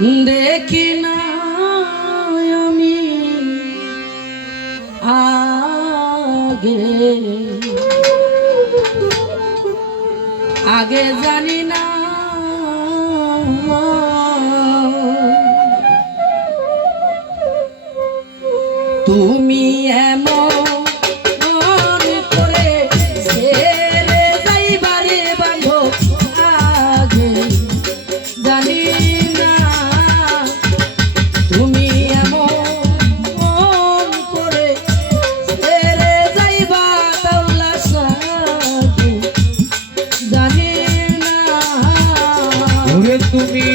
দেখি না আমি আগে আগে জানি না তুমি এমন করে ছেড়ে যাইবারে বাঁধো আগে জানি না তুমি এমন করে ছেড়ে যাইবা তাওলা সাথে জানি না তুমি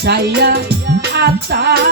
Saya ata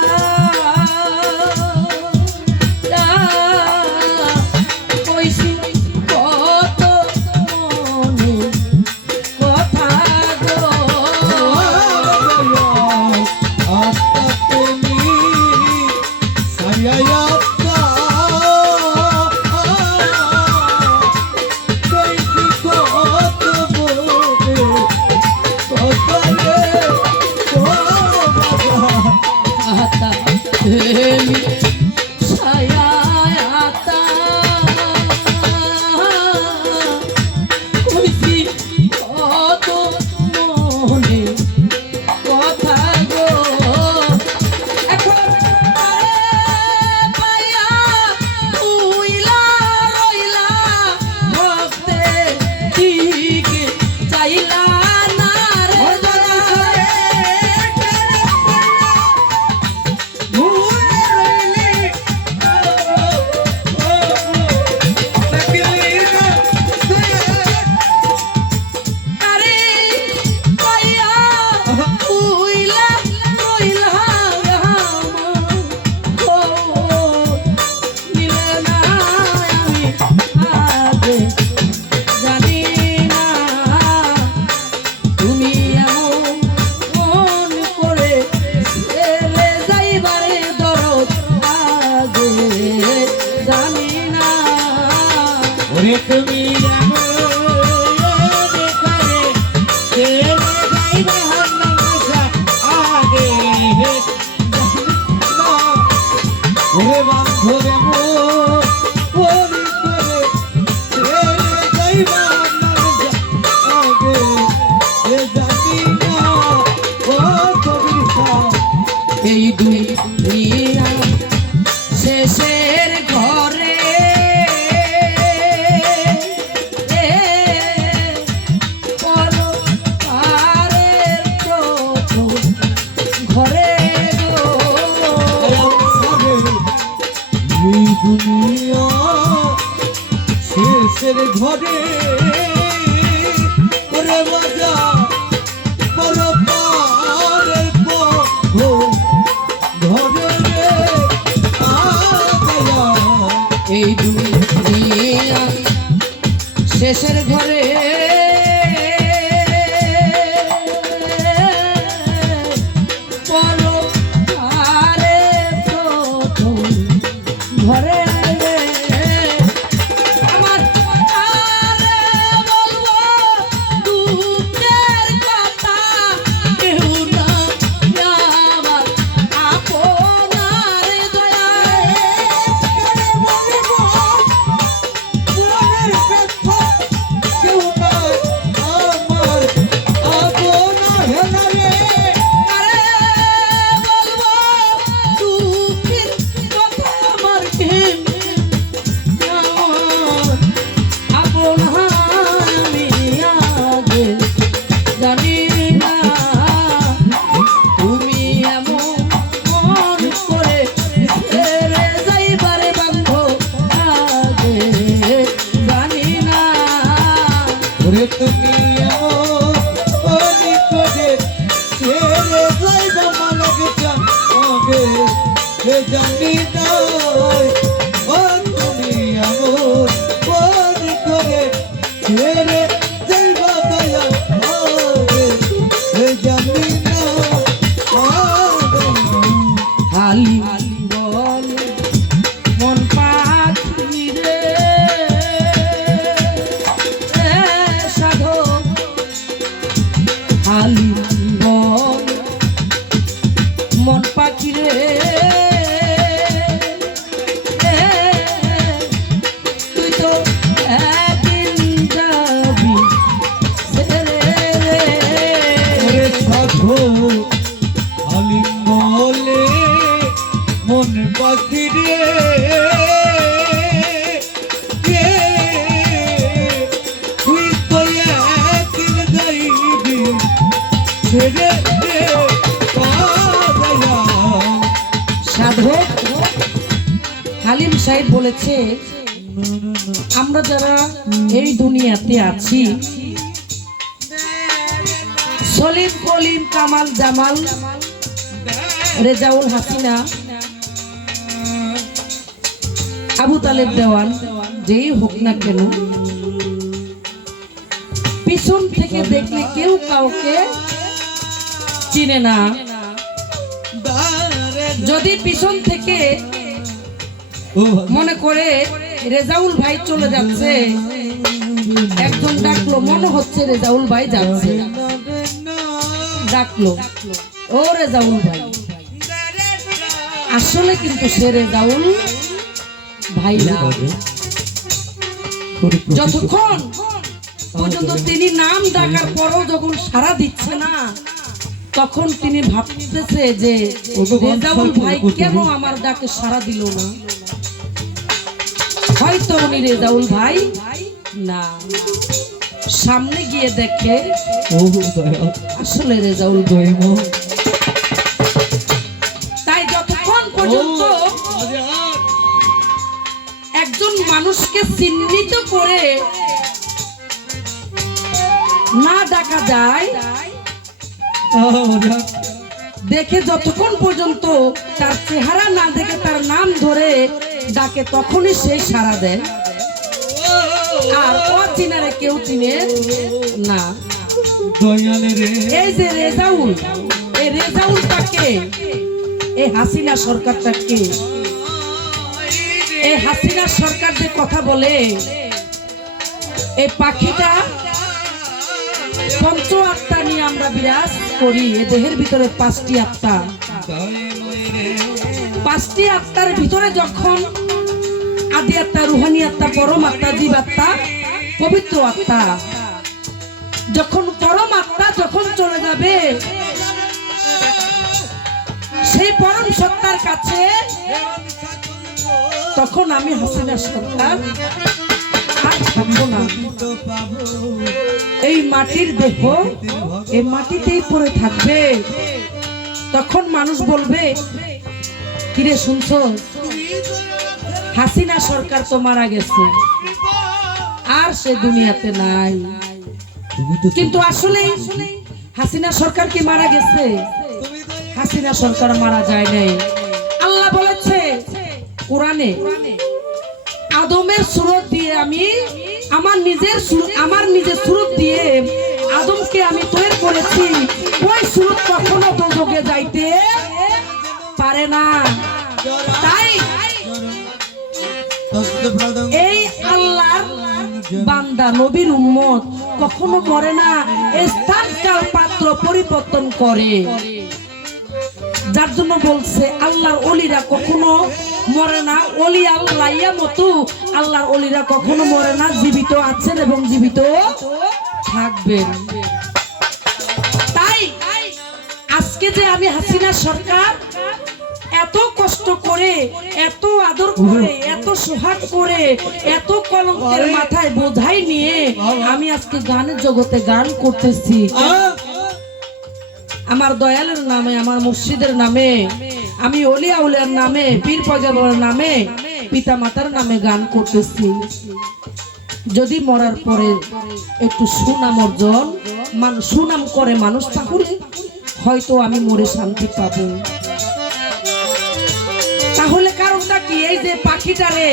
ঘরে ওরে বাজা বড় পারের ঘরে রে আয়া এই দুনিয়া শেষের ঘরে পরকারে প্রথম ঘরে আমার আরে বলবো দুঃখের কথা কেউ না আমার আপনার দয়ায় কেউ নাই আমার আপনার হেলারে আরে বলবো দুঃখের কথা আমার কেউ আপন আমি আগে জানি না তুমি এমন মন করে ছেড়ে যাইবারে বান্ধ আগে জানি না ওরে তুমি অনেক করে ছেড়ে যাইবা মালক জানবে হে জানি না ও তুমি আমার অনেক করে ছেড়ে যাইবা দয়া হবে হে জানি না হালি বল মন পাখি রে সাধো হালি বল মন পাখি রে তুই তো একদিন যাবি ছেড়ে রে ওরে সাধু আলিম বলে মন পাখি রে তুই তো একদিন যাইবি ছেড়ে রে পাগলা সাধক হালিম সাহেব বলেছে আমরা যারা এই দুনিয়াতে আছি সলিম কলিম কামাল জামাল রেজাউল হাসিনা আবু তালেব দেওয়ান যেই হোক না কেন পিছন থেকে দেখলে কেউ কাউকে চিনে না যদি পিছন থেকে মনে করে রেজাউল ভাই চলে যাচ্ছে একজন ডাকলো মনে হচ্ছে রেজাউল ভাই যাচ্ছে ডাকলো ও রেজাউল ভাই আসলে কিন্তু সে রেজাউল ভাই না যতক্ষণ পর্যন্ত তিনি নাম ডাকার পরও যখন সাড়া দিচ্ছে না তখন তিনি ভাবতেছে যে রেজাউল ভাই কেন আমার ডাকে সাড়া দিল না হয়তো উনি রেজাউল ভাই না সামনে গিয়ে দেখে আসলে রেজাউল ভাই তাই যতক্ষণ পর্যন্ত একজন মানুষকে চিহ্নিত করে না ডাকা যায় দেখে যতক্ষণ পর্যন্ত তার চেহারা না দেখে তার নাম ধরে ডাকে তখনই সে সাড়া দেয় আর অচিনারে কেউ চিনে না এই যে রেজাউল এই রেজাউলটাকে এই হাসিনা সরকারটাকে এই হাসিনা সরকার যে কথা বলে এই পাখিটা পঞ্চ আত্মা নিয়ে আমরা বিরাজ করি এ দেহের ভিতরে পাঁচটি আত্মা পাঁচটি আত্মার ভিতরে যখন আদি আত্মা রুহানি আত্মা পরম আত্মা জীব আত্মা পবিত্র আত্মা যখন পরম আত্মা যখন চলে যাবে সেই পরম সত্তার কাছে তখন আমি হাসিনা সরকার আর থাকবো না এই মাটির দেহ এই মাটিতেই পড়ে থাকবে তখন মানুষ বলবে কিরে শুনছো হাসিনা সরকার তো মারা গেছে আর সে দুনিয়াতে নাই। তুমি তো কিন্তু আসলে হাসিনা সরকার কি মারা গেছে? হাসিনা সরকার মারা যায় নাই। আল্লাহ বলেছে কোরআনে, আদমের সুরত দিয়ে আমি আমার নিজের সুরত দিয়ে আদমকে আমি তৈরি করেছি। ওই সুরত কখনো দোজখে যাইতে পারে না। তাই এই আল্লাহর বান্দা নবীর উম্মত কখনো মরে না, স্থান কাল পাত্র পরিবর্তন করে। যার জন্য বলছে আল্লাহর ওলিরা কখনো মরে না। ওলি আল্লাহ মতো আল্লাহর ওলিরা কখনো মরে না, জীবিত আছেন এবং জীবিত থাকবেন। তাই আজকে যে আমি হাসিনা সরকার এত কষ্ট করে, এত আদর করে, এত সোহাগ করে, এত কলঙ্কের মাথায় বোঝাই নিয়ে আমি আজকে গানের জগতে গান করতেছি। আমার দয়ালের নামে, আমার মুর্শিদের নামে, আমি ওলিয়া উলিয়ার নামে, পীর পয়গম্বরের নামে, পিতা মাতার নামে গান করতেছি। যদি মরার পরে একটু সুনাম অর্জন, সুনাম করে মানুষ, তাহলে হয়তো আমি মরে শান্তি পাবো। তাহলে কারণটা কি? এই যে পাখিটারে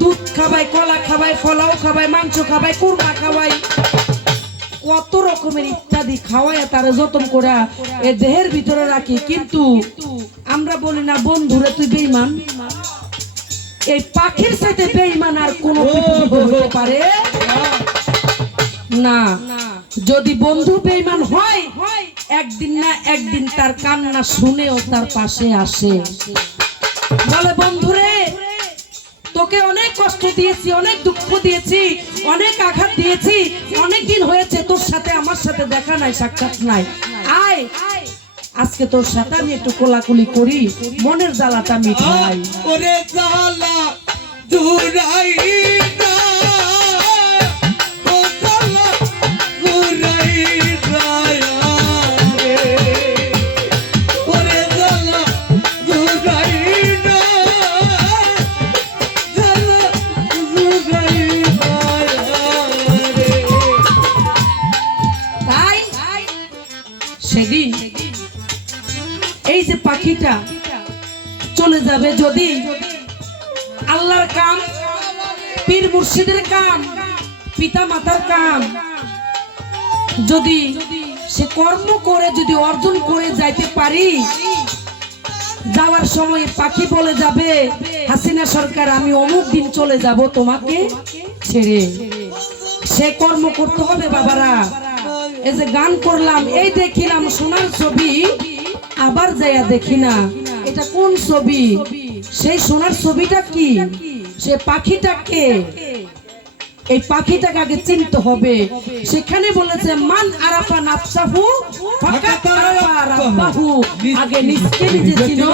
দুধ খাবাই, কলা খাবাই, ফলাও খাবাই, মাংস খাবাই, কুরমা খাবাই, কত রকমের ইত্যাদি খাওয়ায় তারা যতন করে এ দেহের ভিতরে রাখি। কিন্তু আমরা বলি না বন্ধুরে তুই বেঈমান। এই পাখির সাথে বেঈমান আর কোন হতে পারে না। যদি বন্ধু বেঈমান হয়, একদিন না একদিন তার কান্না শুনেও তার পাশে আসে, বলে বন্ধুরে তোকে অনেক কষ্ট দিয়েছি, অনেক দুঃখ দিয়েছি, অনেক আঘাত দিয়েছি, অনেক দিন হয়েছে তোর সাথে আমার সাথে দেখা নাই, সাক্ষাৎ নাই, আয় আজকে তোর সাথে আমি একটু কোলাকুলি করি, মনের জ্বালাটা মিঠাই। ওরে জ্বালা জুড়াই না, ও জ্বালা জুড়াই না রে, ওরে জ্বালা জুড়াই না, জ্বালা জুড়াই না রে। তাই সেদিন এই যে পাখিটা চলে যাবে, যদি আল্লাহর কাম, পীর মুর্শিদের কাম, পিতা মাতার কাম যদি সে কর্ম করে, যদি অর্জন করে যাইতে পারি, যাওয়ার সময় পাখি বলে যাবে হাসিনা সরকার আমি অমুক দিন চলে যাব তোমাকে ছেড়ে। সে কর্ম করতে হবে বাবারা। এই যে গান করলাম, এই দেখিলাম সোনার ছবি, আবার যাইয়া দেখি না এটা কোন ছবি। সেই সোনার ছবিটা কি? সে পাখিটা কে? এই পাখিটাকে আগে চিনতে হবে। সেখানে বলেছে মান আরাফা নাফসাহু ফাকাত আরাফা রাব্বাহু, আগে নিজকে নিজে চিনো,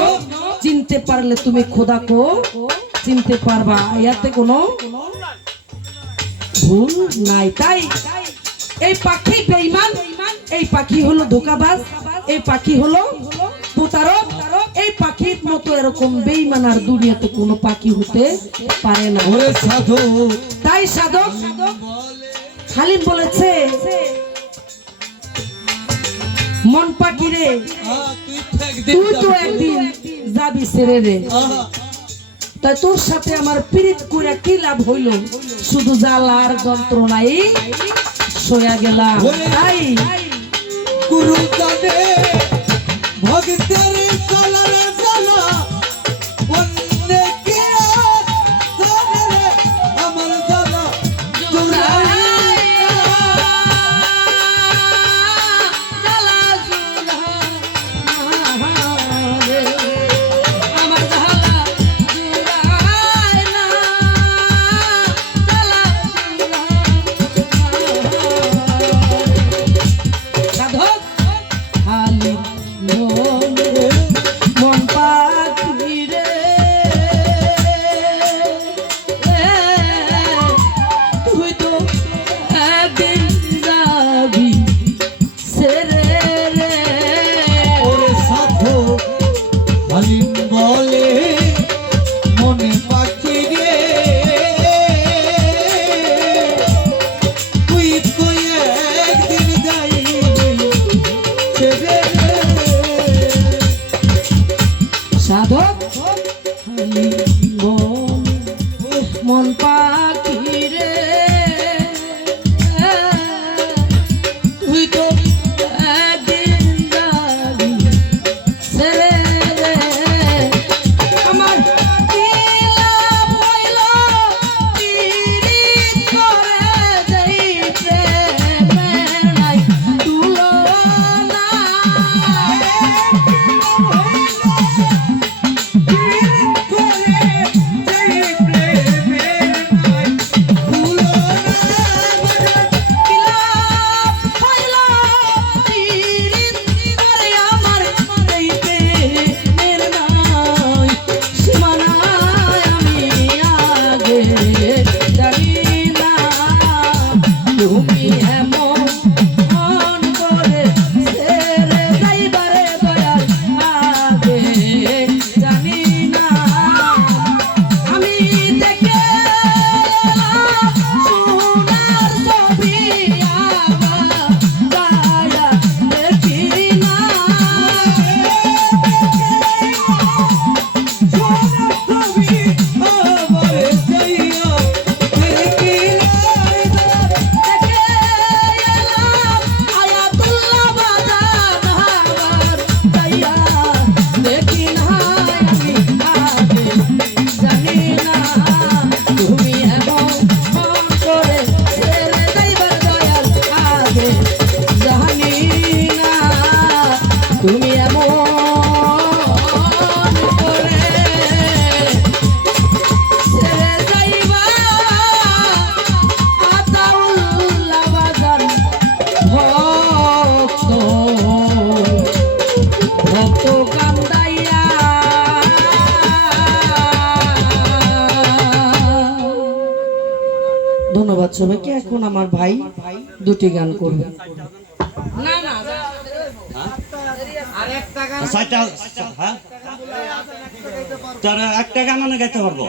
চিনতে পারলে তুমি খোদাকে চিনতে পারবা। ইয়াতে কোনো ভুল নাই। তাই এই পাখি বেঈমান, এই পাখি হলো ধোঁকাবাজ, এই পাখি হলো প্রতারক, এই পাখির মতো এরকম বেঈমান আর দুনিয়াতে কোনো পাখি হতে পারে না। ওরে সাধক, তাই সাধক খালিদ বলেছে মন পাখি রে তুই তো একদিন যাবি ছেড়ে রে, তাই তোর সাথে আমার পীড়িত করে কি লাভ হইল, শুধু জ্বালার যন্ত্রণাই সয়া গেলাম। তাই গুরু জানে ভক্তের জ্বালার জ্বালা, অন্যে কি জানে রে আমার জ্বালা জুড়াই সাধক ছবিকে এখন আমার ভাই দুটি গান করবে। না না সাইটা হ্যাঁ তোর একটা গান গাইতে পারবো।